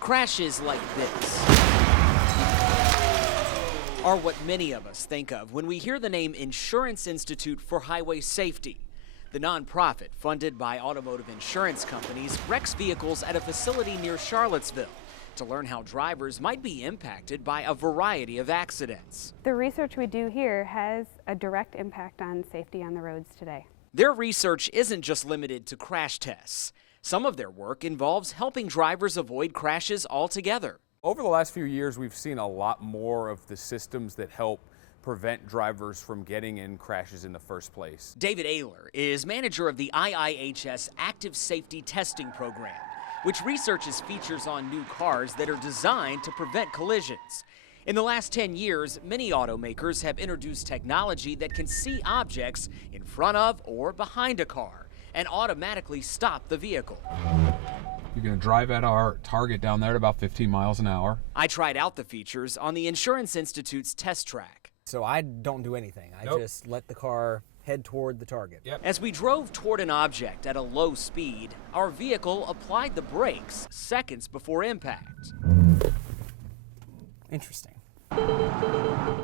Crashes like this are what many of us think of when we hear the name Insurance Institute for Highway Safety. The nonprofit, funded by automotive insurance companies, wrecks vehicles at a facility near Charlottesville to learn how drivers might be impacted by a variety of accidents. The research we do here has a direct impact on safety on the roads today. Their research isn't just limited to crash tests. Some of their work involves helping drivers avoid crashes altogether. Over the last few years, we've seen a lot more of the systems that help prevent drivers from getting in crashes in the first place. David Ayler is manager of the IIHS Active Safety Testing Program, which researches features on new cars that are designed to prevent collisions. In the last 10 years, many automakers have introduced technology that can see objects in front of or behind a car and automatically stop the vehicle. You're going to drive at our target down there at about 15 miles an hour. I tried out the features on the Insurance Institute's test track. So I don't do anything. I just let the car head toward the target. Yep. As we drove toward an object at a low speed, our vehicle applied the brakes seconds before impact. Interesting.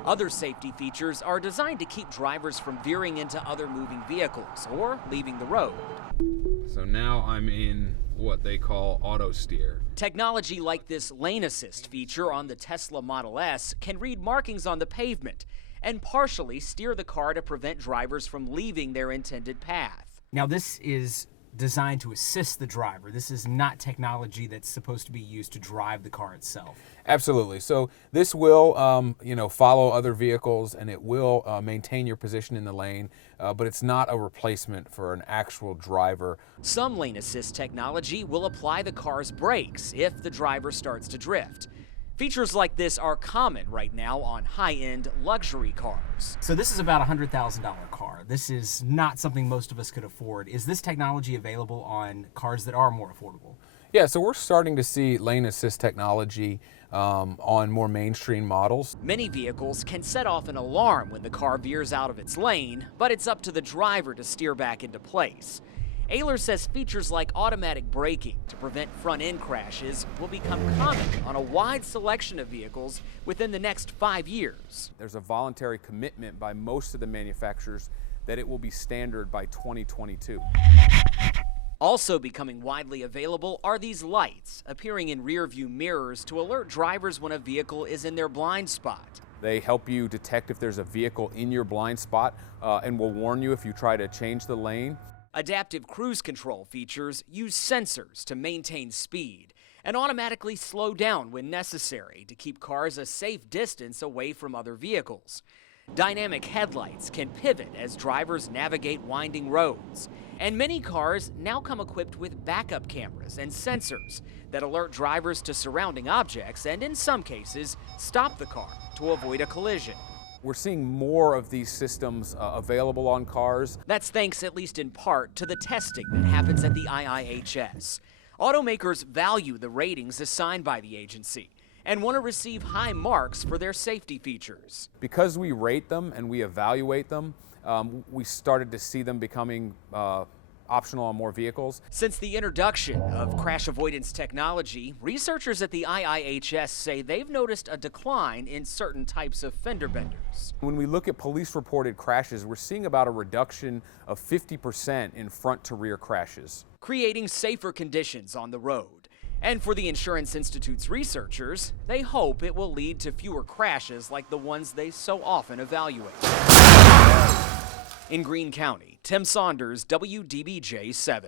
Other safety features are designed to keep drivers from veering into other moving vehicles or leaving the road. So now I'm in what they call auto steer. Technology like this lane assist feature on the Tesla Model S can read markings on the pavement and partially steer the car to prevent drivers from leaving their intended path. Now this is designed to assist the driver. This is not technology that's supposed to be used to drive the car itself. Absolutely. So this will, follow other vehicles, and it will maintain your position in the lane, but it's not a replacement for an actual driver. Some lane assist technology will apply the car's brakes if the driver starts to drift. Features like this are common right now on high-end luxury cars. So this is about a $100,000 car. This is not something most of us could afford. Is this technology available on cars that are more affordable? Yeah, so we're starting to see lane assist technology on more mainstream models. Many vehicles can set off an alarm when the car veers out of its lane, but it's up to the driver to steer back into place. Ayler says features like automatic braking to prevent front-end crashes will become common on a wide selection of vehicles within the next 5 years. There's a voluntary commitment by most of the manufacturers that it will be standard by 2022. Also becoming widely available are these lights, appearing in rear-view mirrors to alert drivers when a vehicle is in their blind spot. They help you detect if there's a vehicle in your blind spot and will warn you if you try to change the lane. Adaptive cruise control features use sensors to maintain speed and automatically slow down when necessary to keep cars a safe distance away from other vehicles. Dynamic headlights can pivot as drivers navigate winding roads. And many cars now come equipped with backup cameras and sensors that alert drivers to surrounding objects and, in some cases, stop the car to avoid a collision. We're seeing more of these systems available on cars. That's thanks, at least in part, to the testing that happens at the IIHS. Automakers value the ratings assigned by the agency and want to receive high marks for their safety features. Because we rate them and we evaluate them, we started to see them becoming optional on more vehicles. Since the introduction of crash avoidance technology, researchers at the IIHS say they've noticed a decline in certain types of fender benders. When we look at police-reported crashes, we're seeing about a reduction of 50% in front-to-rear crashes, creating safer conditions on the road. And for the Insurance Institute's researchers, they hope it will lead to fewer crashes like the ones they so often evaluate. In Greene County, Tim Saunders, WDBJ-7.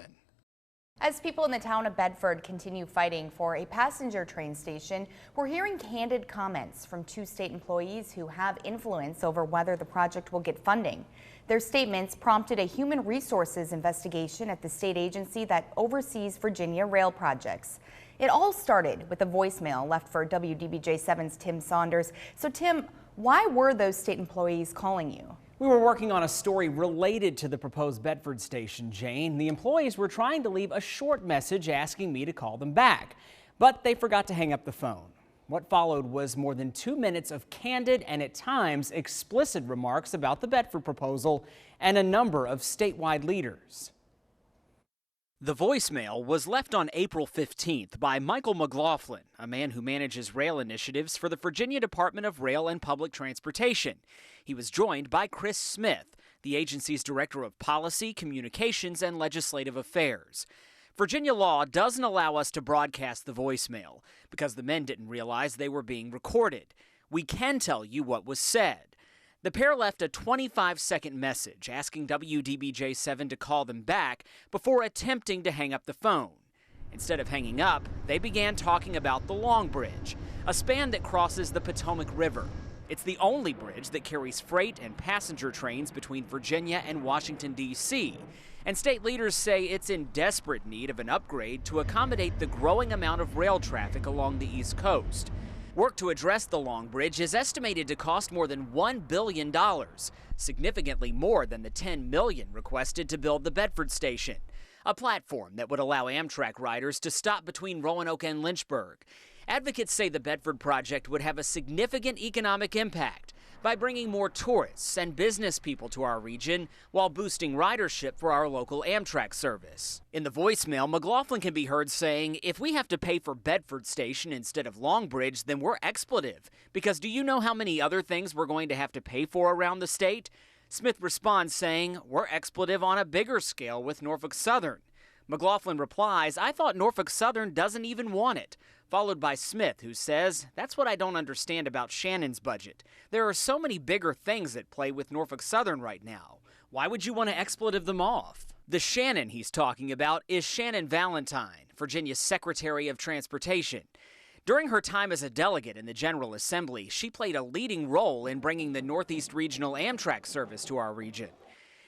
As people in the town of Bedford continue fighting for a passenger train station, we're hearing candid comments from two state employees who have influence over whether the project will get funding. Their statements prompted a human resources investigation at the state agency that oversees Virginia rail projects. It all started with a voicemail left for WDBJ-7's Tim Saunders. So Tim, why were those state employees calling you? We were working on a story related to the proposed Bedford station, Jane. The employees were trying to leave a short message asking me to call them back, but they forgot to hang up the phone. What followed was more than 2 minutes of candid and at times explicit remarks about the Bedford proposal and a number of statewide leaders. The voicemail was left on April 15th by Michael McLaughlin, a man who manages rail initiatives for the Virginia Department of Rail and Public Transportation. He was joined by Chris Smith, the agency's Director of Policy, Communications, and Legislative Affairs. Virginia law doesn't allow us to broadcast the voicemail because the men didn't realize they were being recorded. We can tell you what was said. The pair left a 25-second message asking WDBJ-7 to call them back before attempting to hang up the phone. Instead of hanging up, they began talking about the Long Bridge, a span that crosses the Potomac River. It's the only bridge that carries freight and passenger trains between Virginia and Washington, D.C., and state leaders say it's in desperate need of an upgrade to accommodate the growing amount of rail traffic along the East Coast. Work to address the Long Bridge is estimated to cost more than $1 billion, significantly more than the $10 million requested to build the Bedford Station, a platform that would allow Amtrak riders to stop between Roanoke and Lynchburg. Advocates say the Bedford project would have a significant economic impact by bringing more tourists and business people to our region while boosting ridership for our local Amtrak service. In the voicemail, McLaughlin can be heard saying, "If we have to pay for Bedford Station instead of Long Bridge, then we're expletive, because do you know how many other things we're going to have to pay for around the state?" Smith responds saying, "We're expletive on a bigger scale with Norfolk Southern." McLaughlin replies, "I thought Norfolk Southern doesn't even want it," followed by Smith, who says, "That's what I don't understand about Shannon's budget. There are so many bigger things at play with Norfolk Southern right now. Why would you want to expletive them off?" The Shannon he's talking about is Shannon Valentine, Virginia's Secretary of Transportation. During her time as a delegate in the General Assembly, she played a leading role in bringing the Northeast Regional Amtrak service to our region.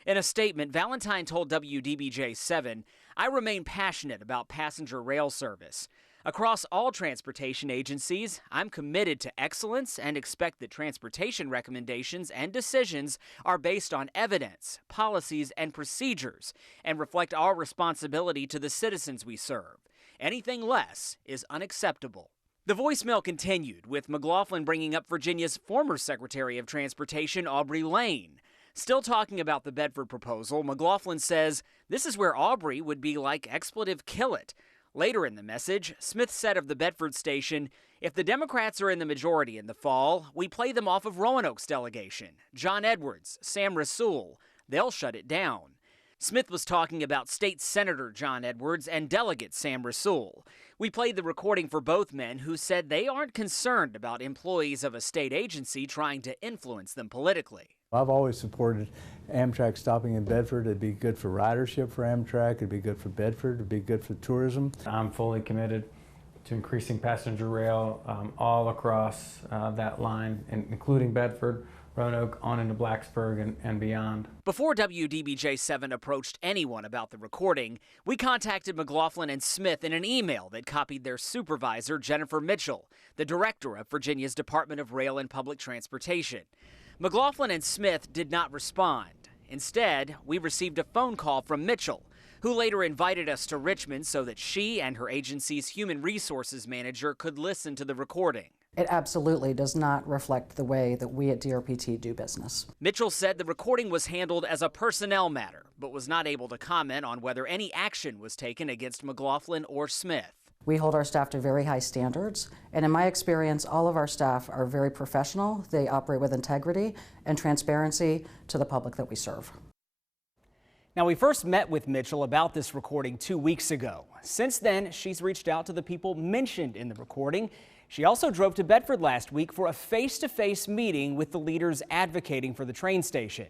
In a statement, Valentine told WDBJ-7, "I remain passionate about passenger rail service. Across all transportation agencies, I'm committed to excellence and expect that transportation recommendations and decisions are based on evidence, policies, and procedures, and reflect our responsibility to the citizens we serve. Anything less is unacceptable." The voicemail continued, with McLaughlin bringing up Virginia's former Secretary of Transportation, Aubrey Lane. Still talking about the Bedford proposal, McLaughlin says, "This is where Aubrey would be like expletive kill it." Later in the message, Smith said of the Bedford Station, "If the Democrats are in the majority in the fall, we play them off of Roanoke's delegation, John Edwards, Sam Rasool. They'll shut it down." Smith was talking about State Senator John Edwards and Delegate Sam Rasool. We played the recording for both men, who said they aren't concerned about employees of a state agency trying to influence them politically. I've always supported Amtrak stopping in Bedford. It'd be good for ridership for Amtrak, it'd be good for Bedford, it'd be good for tourism. I'm fully committed to increasing passenger rail all across that line, including Bedford, Roanoke, on into Blacksburg and beyond. Before WDBJ-7 approached anyone about the recording, we contacted McLaughlin and Smith in an email that copied their supervisor, Jennifer Mitchell, the director of Virginia's Department of Rail and Public Transportation. McLaughlin and Smith did not respond. Instead, we received a phone call from Mitchell, who later invited us to Richmond so that she and her agency's human resources manager could listen to the recording. It absolutely does not reflect the way that we at DRPT do business. Mitchell said the recording was handled as a personnel matter, but was not able to comment on whether any action was taken against McLaughlin or Smith. We hold our staff to very high standards, and in my experience, all of our staff are very professional. They operate with integrity and transparency to the public that we serve. Now, we first met with Mitchell about this recording 2 weeks ago. Since then, she's reached out to the people mentioned in the recording. She also drove to Bedford last week for a face-to-face meeting with the leaders advocating for the train station.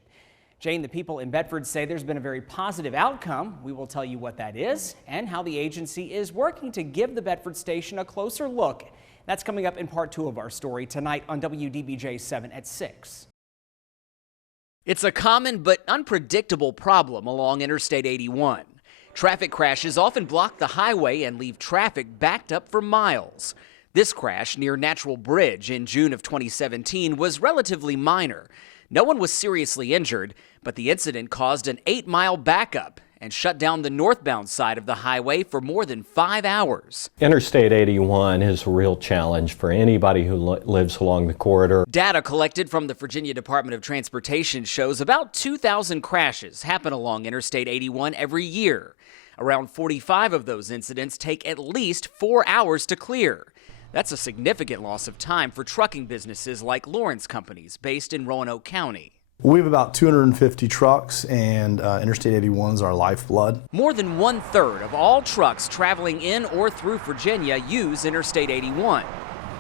Jane, the people in Bedford say there's been a very positive outcome. We will tell you what that is and how the agency is working to give the Bedford station a closer look. That's coming up in part 2 of our story tonight on WDBJ-7 at 6. It's a common but unpredictable problem along Interstate 81. Traffic crashes often block the highway and leave traffic backed up for miles. This crash near Natural Bridge in June of 2017 was relatively minor. No one was seriously injured, but the incident caused an 8-mile backup and shut down the northbound side of the highway for more than 5 hours. Interstate 81 is a real challenge for anybody who lives along the corridor. Data collected from the Virginia Department of Transportation shows about 2,000 crashes happen along Interstate 81 every year. Around 45 of those incidents take at least 4 hours to clear. That's a significant loss of time for trucking businesses like Lawrence Companies based in Roanoke County. We have about 250 trucks, and Interstate 81 is our lifeblood. More than 1/3 of all trucks traveling in or through Virginia use Interstate 81.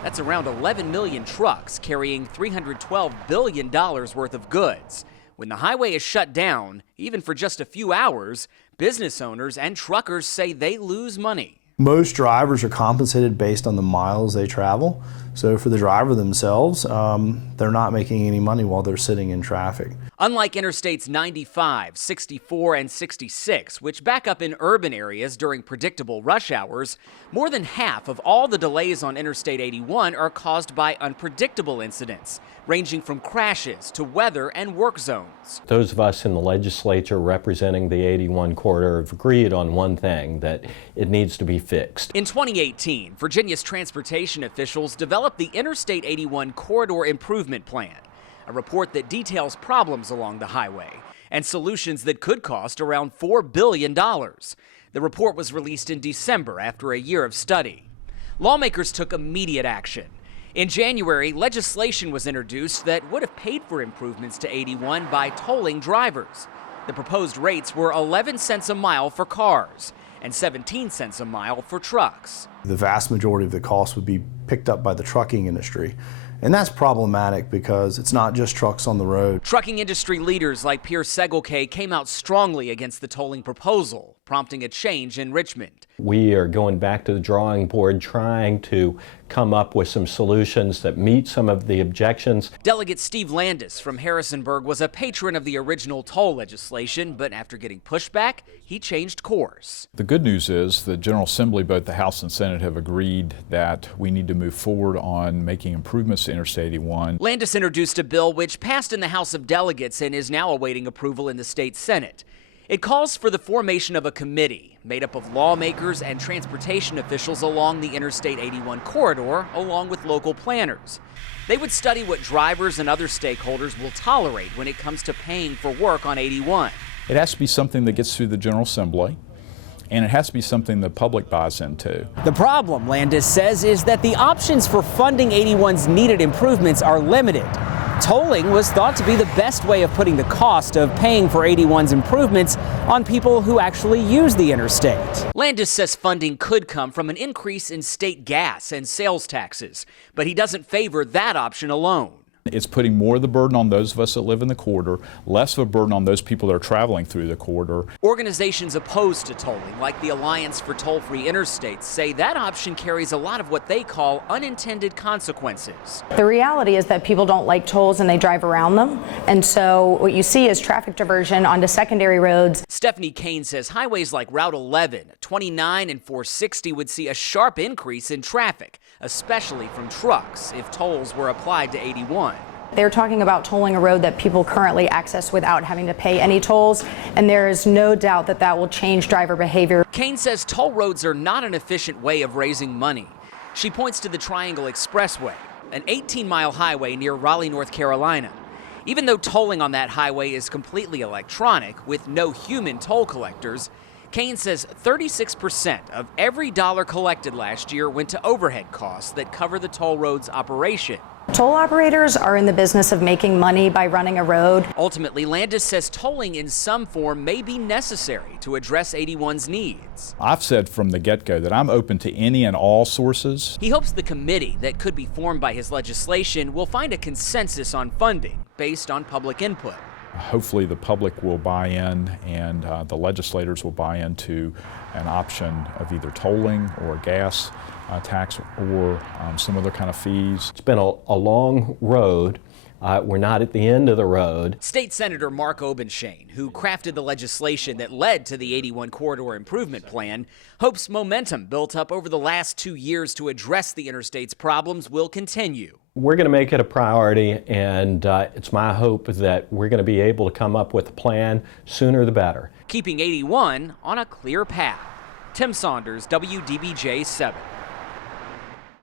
That's around 11 million trucks carrying $312 billion worth of goods. When the highway is shut down, even for just a few hours, business owners and truckers say they lose money. Most drivers are compensated based on the miles they travel. So for the driver themselves, they're not making any money while they're sitting in traffic. Unlike Interstates 95, 64, and 66, which back up in urban areas during predictable rush hours, more than half of all the delays on Interstate 81 are caused by unpredictable incidents, ranging from crashes to weather and work zones. Those of us in the legislature representing the 81 corridor have agreed on one thing, that it needs to be fixed. In 2018, Virginia's transportation officials developed the Interstate 81 Corridor Improvement Plan, a report that details problems along the highway and solutions that could cost around $4 billion. The report was released in December after a year of study. Lawmakers took immediate action. In January, legislation was introduced that would have paid for improvements to 81 by tolling drivers. The proposed rates were 11 cents a mile for cars and 17 cents a mile for trucks. The vast majority of the cost would be picked up by the trucking industry. And that's problematic because it's not just trucks on the road. Trucking industry leaders like Pierce Segelke came out strongly against the tolling proposal, prompting a change in Richmond. We are going back to the drawing board, trying to come up with some solutions that meet some of the objections. Delegate Steve Landis from Harrisonburg was a patron of the original toll legislation, but after getting pushback, he changed course. The good news is the General Assembly, both the House and Senate, have agreed that we need to move forward on making improvements to Interstate 81. Landis introduced a bill which passed in the House of Delegates and is now awaiting approval in the state Senate. It calls for the formation of a committee made up of lawmakers and transportation officials along the Interstate 81 corridor, along with local planners. They would study what drivers and other stakeholders will tolerate when it comes to paying for work on 81. It has to be something that gets through the General Assembly, and it has to be something the public buys into. The problem, Landis says, is that the options for funding 81's needed improvements are limited. Tolling was thought to be the best way of putting the cost of paying for 81's improvements on people who actually use the interstate. Landis says funding could come from an increase in state gas and sales taxes, but he doesn't favor that option alone. It's putting more of the burden on those of us that live in the corridor, less of a burden on those people that are traveling through the corridor. Organizations opposed to tolling, like the Alliance for Toll-Free Interstates, say that option carries a lot of what they call unintended consequences. The reality is that people don't like tolls and they drive around them. And so what you see is traffic diversion onto secondary roads. Stephanie Kane says highways like Route 11, 29, and 460 would see a sharp increase in traffic, especially from trucks, if tolls were applied to 81. They're talking about tolling a road that people currently access without having to pay any tolls, and there is no doubt that that will change driver behavior. Kane says toll roads are not an efficient way of raising money. She points to the Triangle Expressway, an 18-mile highway near Raleigh, North Carolina. Even though tolling on that highway is completely electronic, with no human toll collectors, Kane says 36% of every dollar collected last year went to overhead costs that cover the toll road's operation. Toll operators are in the business of making money by running a road. Ultimately, Landis says tolling in some form may be necessary to address 81's needs. I've said from the get-go that I'm open to any and all sources. He hopes the committee that could be formed by his legislation will find a consensus on funding based on public input. Hopefully the public will buy in and the legislators will buy into an option of either tolling or a gas tax or some other kind of fees. It's been a long road. We're not at the end of the road. State Senator Mark Obenshain, who crafted the legislation that led to the 81 Corridor Improvement Plan, hopes momentum built up over the last 2 years to address the interstate's problems will continue. We're going to make it a priority, and it's my hope that we're going to be able to come up with a plan sooner the better. Keeping 81 on a clear path. Tim Saunders, WDBJ 7.